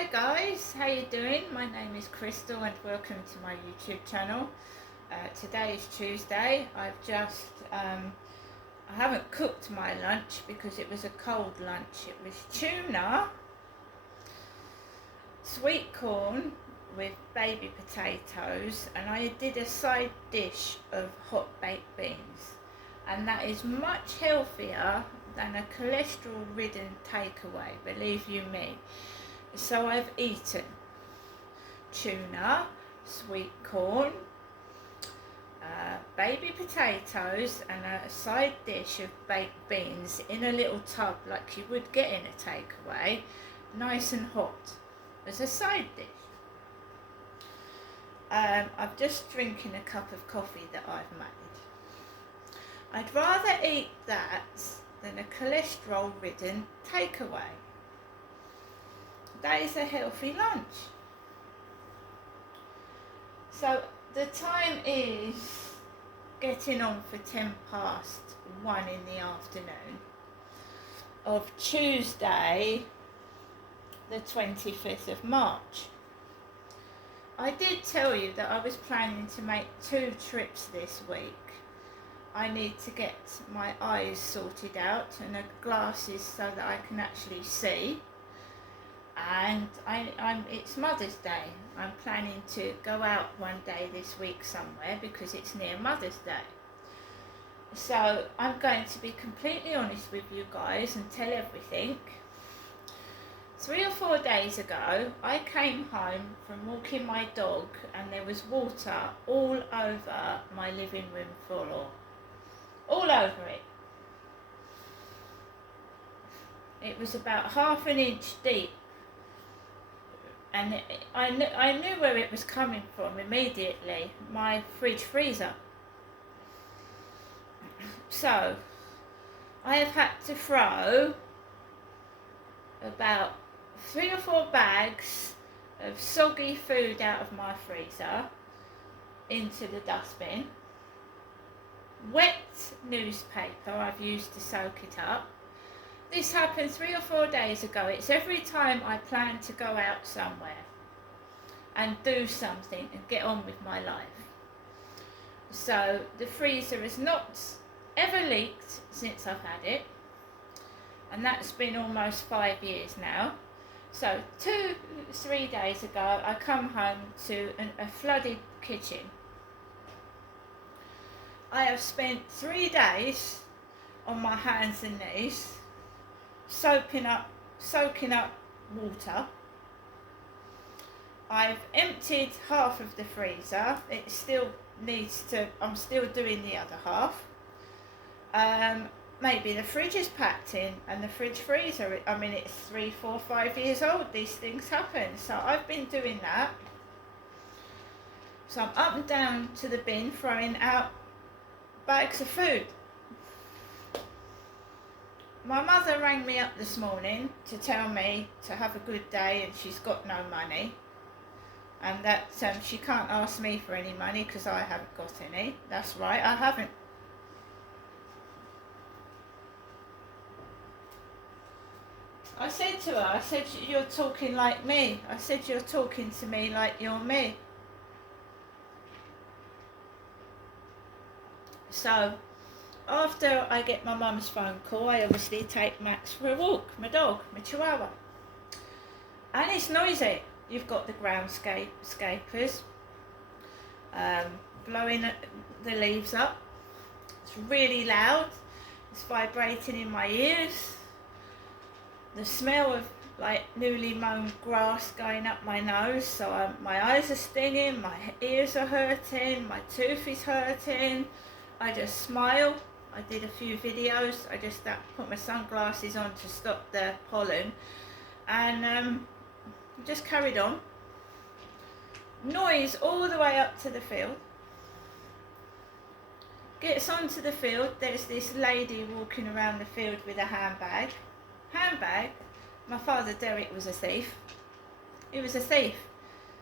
Hi guys, how you doing? My name is Crystal and welcome to my YouTube channel. Today is Tuesday. I haven't cooked my lunch because it was a cold lunch. It was tuna, sweet corn with baby potatoes, and I did a side dish of hot baked beans, and that is much healthier than a cholesterol ridden takeaway, believe you me. So I've eaten tuna, sweet corn, baby potatoes and a side dish of baked beans in a little tub like you would get in a takeaway, nice and hot as a side dish. I'm just drinking a cup of coffee that I've made. I'd rather eat that than a cholesterol ridden takeaway. That is a healthy lunch. So the time is getting on for 1:10 in the afternoon of Tuesday the 25th of March. I did tell you that I was planning to make 2 trips this week. I need to get my eyes sorted out and glasses so that I can actually see. And it's Mother's Day. I'm planning to go out one day this week somewhere because it's near Mother's Day. So I'm going to be completely honest with you guys and tell everything. 3 or 4 days ago, I came home from walking my dog and there was water all over my living room floor. All over it. It was about ½ an inch deep. And I knew where it was coming from immediately, my fridge freezer. So I have had to throw about 3 or 4 bags of soggy food out of my freezer into the dustbin. Wet newspaper I've used to soak it up. This happened 3 or 4 days ago. It's every time I plan to go out somewhere and do something and get on with my life. So the freezer has not ever leaked since I've had it, and that's been almost 5 years now. So 3 days ago I come home to a flooded kitchen. I have spent 3 days on my hands and knees soaking up water. I've emptied half of the freezer. It still needs to, I'm still doing the other half. Maybe the fridge is packed in and the fridge freezer, I mean it's 3, 4, 5 years old, these things happen. So I've been doing that. So I'm up and down to the bin throwing out bags of food. My mother rang me up this morning to tell me to have a good day and she's got no money, and that she can't ask me for any money because I haven't got any. That's right, I haven't. I said to her, I said, you're talking like me. I said, you're talking to me like you're me. So after I get my mum's phone call, I obviously take Max for a walk, my dog, my chihuahua. And it's noisy. You've got the groundscapers blowing the leaves up. It's really loud. It's vibrating in my ears. The smell of like newly mown grass going up my nose, so my eyes are stinging, my ears are hurting, my tooth is hurting. I just smile. I did a few videos. I just put my sunglasses on to stop the pollen, and just carried on. Noise all the way up to the field. Gets onto the field, there's this lady walking around the field with a handbag. My father Derek was a thief. He was a thief,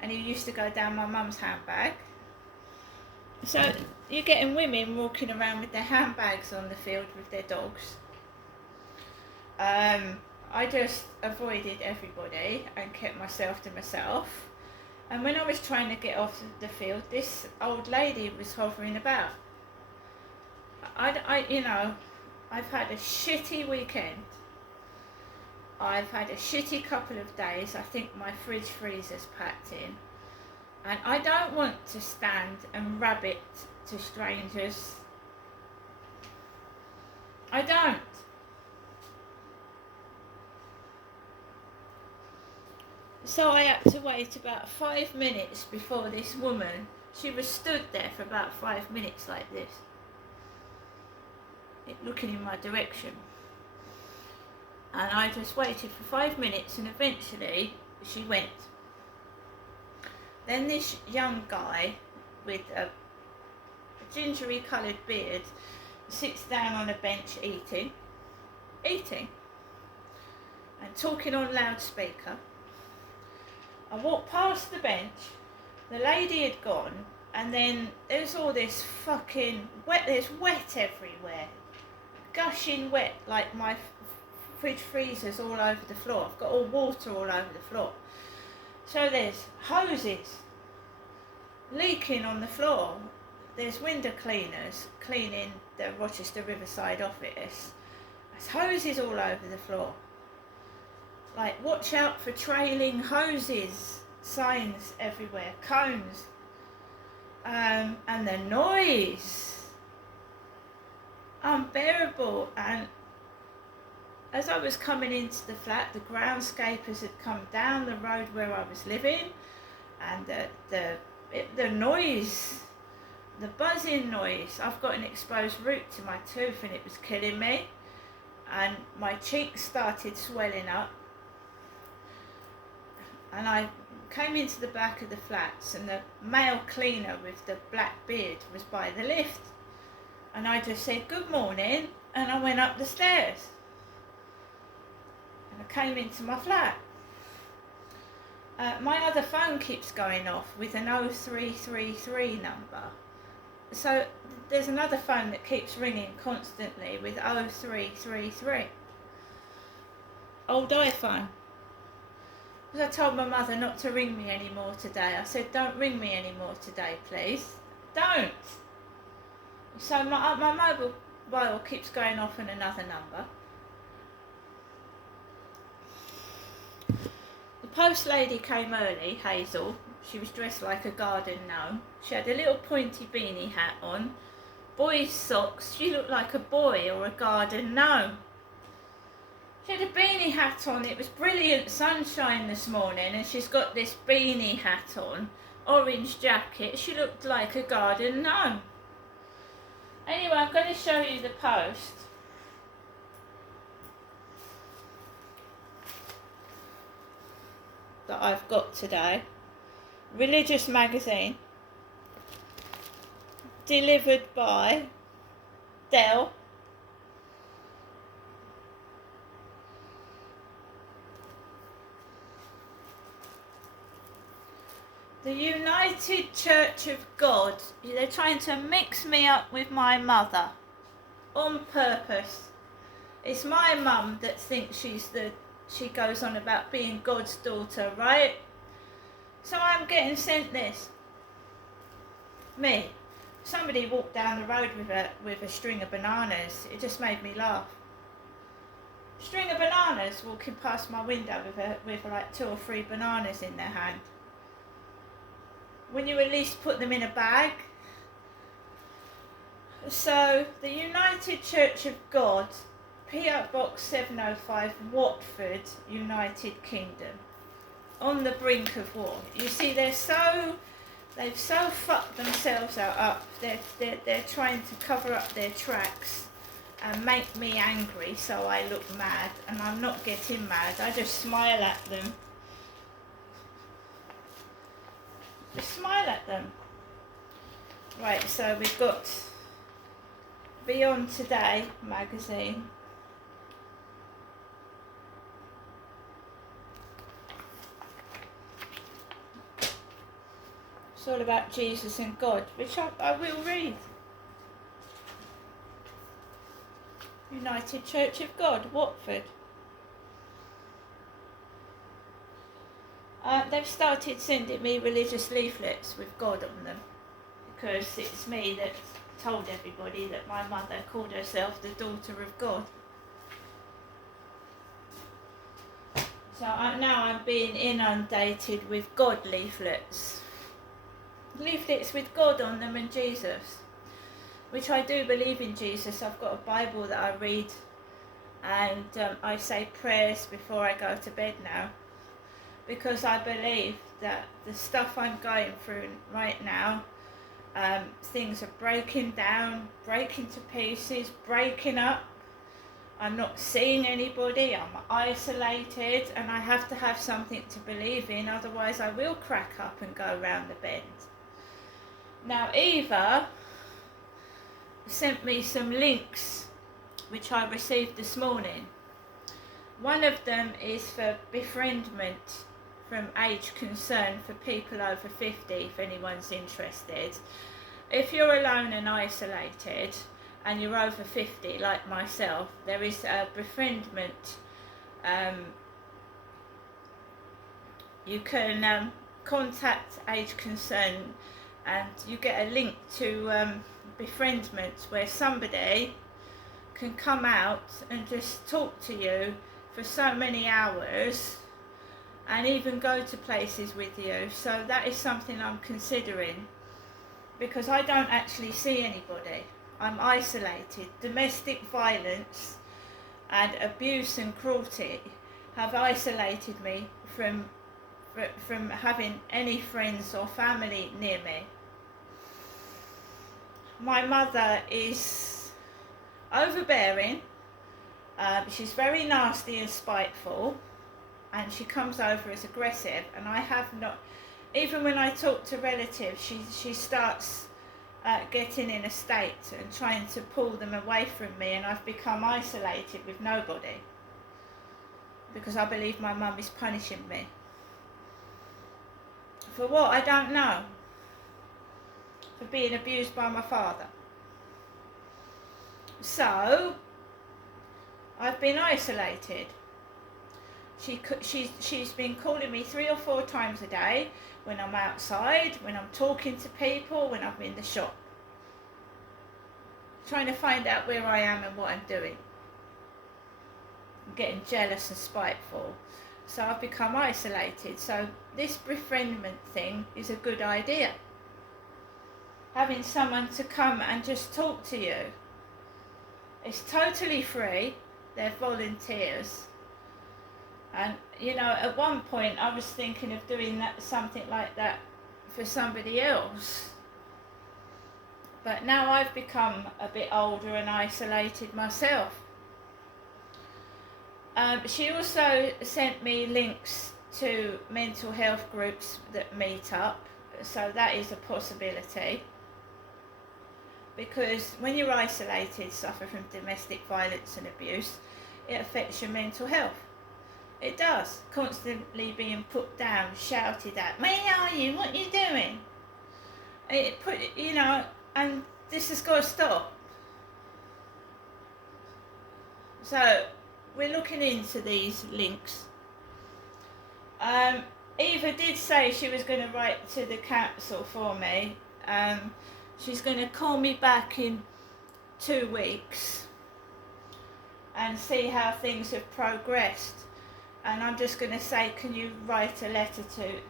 and he used to go down my mum's handbag. So you're getting women walking around with their handbags on the field with their dogs. I just avoided everybody and kept myself to myself. And when I was trying to get off the field, this old lady was hovering about. I've had a shitty weekend. I've had a shitty couple of days. I think my fridge freezer's packed in. And I don't want to stand and rabbit to strangers. I don't. So I had to wait about 5 minutes before this woman, she was stood there for about 5 minutes like this, looking in my direction. And I just waited for 5 minutes and eventually she went. Then this young guy with a gingery coloured beard sits down on a bench eating and talking on loudspeaker. I walked past the bench, the lady had gone, and then there's all this fucking wet, there's wet everywhere, gushing wet, like my fridge freezer's all over the floor. I've got all water all over the floor. So there's hoses leaking on the floor. There's window cleaners cleaning the Rochester Riverside office. There's hoses all over the floor. Like, watch out for trailing hoses, signs everywhere, cones. And the noise, unbearable. And as I was coming into the flat, the groundscapers had come down the road where I was living, and the noise, the buzzing noise. I've got an exposed root to my tooth and it was killing me, and my cheeks started swelling up. And I came into the back of the flats and the male cleaner with the black beard was by the lift. And I just said, "Good morning," and I went up the stairs. And I came into my flat. My other phone keeps going off with an 0333 number. So there's another phone that keeps ringing constantly with 0333. Old iPhone. Because I told my mother not to ring me anymore today. I said, "Don't ring me anymore today, please. Don't." So my mobile keeps going off on another number. The post lady came early, Hazel. She was dressed like a garden gnome. She had a little pointy beanie hat on, boy's socks. She looked like a boy or a garden gnome. She had a beanie hat on. It was brilliant sunshine this morning, and she's got this beanie hat on, orange jacket. She looked like a garden gnome. Anyway, I'm going to show you the post. That I've got today. Religious magazine. Delivered by Dell. The United Church of God. They're trying to mix me up with my mother on purpose. It's my mum that thinks she goes on about being God's daughter, right? So I'm getting sent this. Me. Somebody walked down the road with a string of bananas. It just made me laugh. String of bananas walking past my window with like 2 or 3 bananas in their hand. When you at least put them in a bag. So, the United Church of God, P.O. Box 705, Watford, United Kingdom. On the brink of war. You see, they've so fucked themselves up. They're trying to cover up their tracks and make me angry so I look mad, and I'm not getting mad. I just smile at them. Just smile at them. Right, so we've got Beyond Today magazine. It's all about Jesus and God, which I will read. United Church of God, Watford. They've started sending me religious leaflets with God on them, because it's me that told everybody that my mother called herself the daughter of God. So now I'm being inundated with God leaflets. Leaflets with God on them and Jesus, which I do believe in Jesus. I've got a Bible that I read, and I say prayers before I go to bed now, because I believe that the stuff I'm going through right now, things are breaking down, breaking to pieces, breaking up. I'm not seeing anybody, I'm isolated, and I have to have something to believe in, otherwise I will crack up and go round the bend. Now Eva sent me some links which I received this morning. One of them is for befriendment from Age Concern for people over 50, if anyone's interested. If you're alone and isolated, and you're over 50 like myself, there is a befriendment. You can contact Age Concern, and you get a link to befriendment where somebody can come out and just talk to you for so many hours and even go to places with you. So that is something I'm considering, because I don't actually see anybody. I'm isolated. Domestic violence and abuse and cruelty have isolated me from having any friends or family near me. My mother is overbearing. She's very nasty and spiteful, and she comes over as aggressive, and I have not, even when I talk to relatives, she starts getting in a state and trying to pull them away from me, and I've become isolated with nobody, because I believe my mum is punishing me. For what? I don't know. For being abused by my father. So I've been isolated. She's been calling me 3 or 4 times a day, when I'm outside, when I'm talking to people, when I'm in the shop, trying to find out where I am and what I'm doing. I'm getting jealous and spiteful. So I've become isolated. So this befriendment thing is a good idea. Having someone to come and just talk to you. It's totally free. They're volunteers. And, you know, at one point I was thinking of doing something like that for somebody else. But now I've become a bit older and isolated myself. She also sent me links to mental health groups that meet up. So that is a possibility. Because when you're isolated, suffer from domestic violence and abuse, it affects your mental health. It does. Constantly being put down, shouted at. Where are you? What are you doing? And this has got to stop. So we're looking into these links. Eva did say she was going to write to the council for me. She's going to call me back in 2 weeks and see how things have progressed. And I'm just going to say, can you write a letter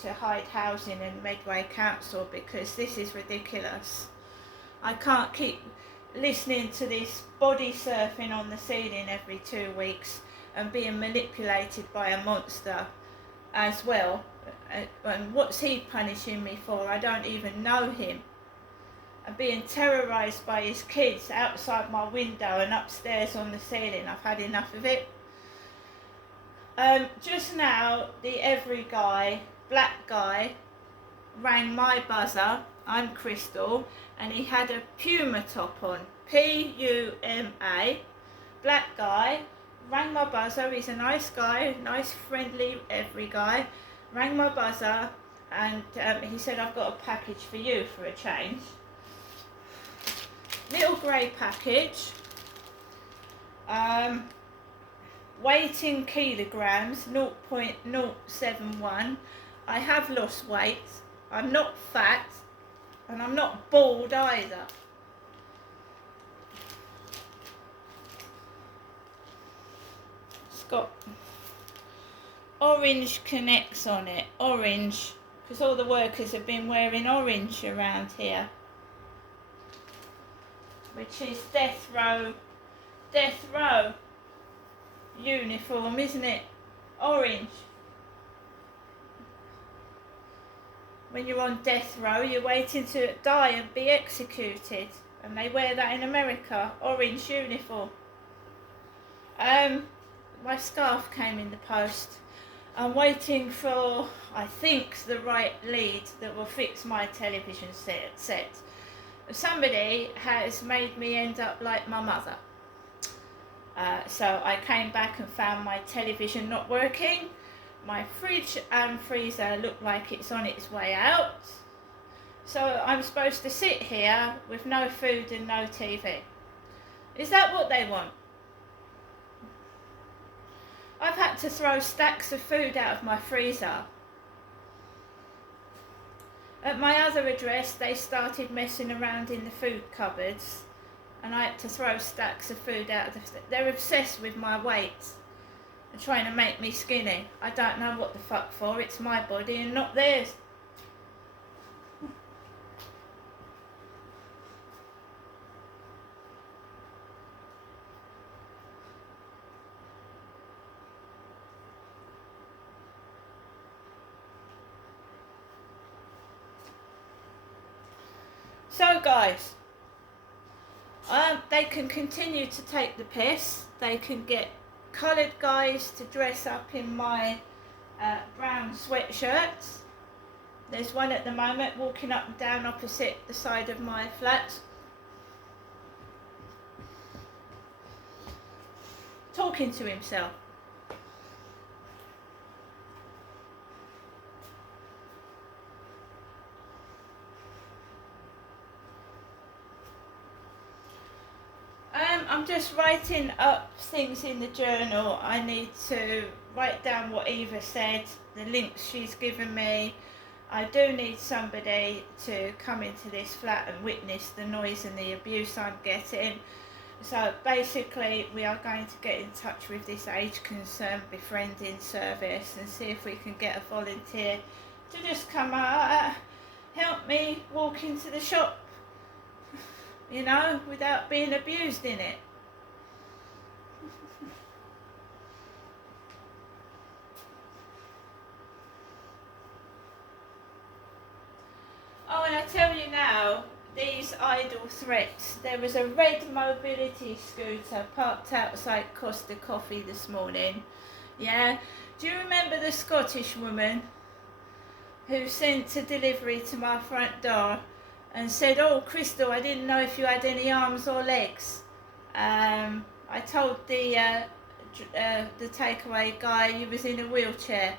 to Hyde Housing and Medway Council, because this is ridiculous. I can't keep listening to this body surfing on the ceiling every 2 weeks and being manipulated by a monster as well. And what's he punishing me for? I don't even know him. And being terrorised by his kids outside my window and upstairs on the ceiling. I've had enough of it. Just now, the every guy, black guy, rang my buzzer. I'm Crystal, and he had a Puma top on, Puma, black guy, rang my buzzer. He's a nice guy, nice friendly every guy, rang my buzzer, and he said, I've got a package for you for a change. Little grey package, weight in kilograms, 0.071. I have lost weight. I'm not fat, and I'm not bald either. It's got Orange Connects on it. Orange, because all the workers have been wearing orange around here, which is death row uniform, isn't it? Orange. When you're on death row, you're waiting to die and be executed, and they wear that in America. Orange uniform. My scarf came in the post. I'm waiting for, I think, the right lead that will fix my television set. Somebody has made me end up like my mother. So I came back and found my television not working. My fridge and freezer look like it's on its way out. So I'm supposed to sit here with no food and no TV. Is that what they want? I've had to throw stacks of food out of my freezer. At my other address, they started messing around in the food cupboards, and I had to throw stacks of food out of they're obsessed with my weight and trying to make me skinny. I don't know what the fuck for. It's my body and not theirs. So guys, they can continue to take the piss. They can get coloured guys to dress up in my brown sweatshirts. There's one at the moment walking up and down opposite the side of my flat, talking to himself. I'm just writing up things in the journal. I need to write down what Eva said, the links she's given me. I do need somebody to come into this flat and witness the noise and the abuse I'm getting. So basically we are going to get in touch with this age concerned befriending service and see if we can get a volunteer to just come out, help me walk into the shop, you know, without being abused in it. Oh, and I tell you now, these idle threats. There was a red mobility scooter parked outside Costa Coffee this morning. Yeah, do you remember the Scottish woman who sent a delivery to my front door and said, "Oh, Crystal, I didn't know if you had any arms or legs." I told the takeaway guy you was in a wheelchair.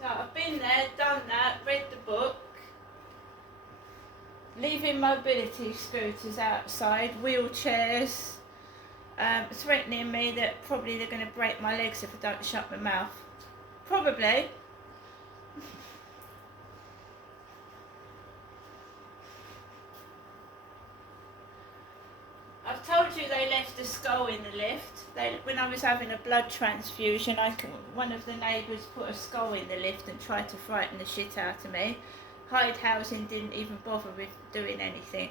So I've been there, done that, read the book, leaving mobility scooters outside, wheelchairs, threatening me that probably they're going to break my legs if I don't shut my mouth. Probably. I've told you they left a skull in the lift. When I was having a blood transfusion, one of the neighbours put a skull in the lift and tried to frighten the shit out of me. Hyde Housing didn't even bother with doing anything.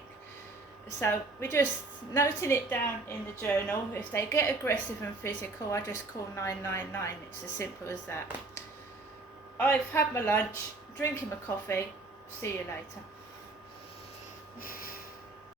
So we're just noting it down in the journal. If they get aggressive and physical, I just call 999. It's as simple as that. I've had my lunch, drinking my coffee. See you later.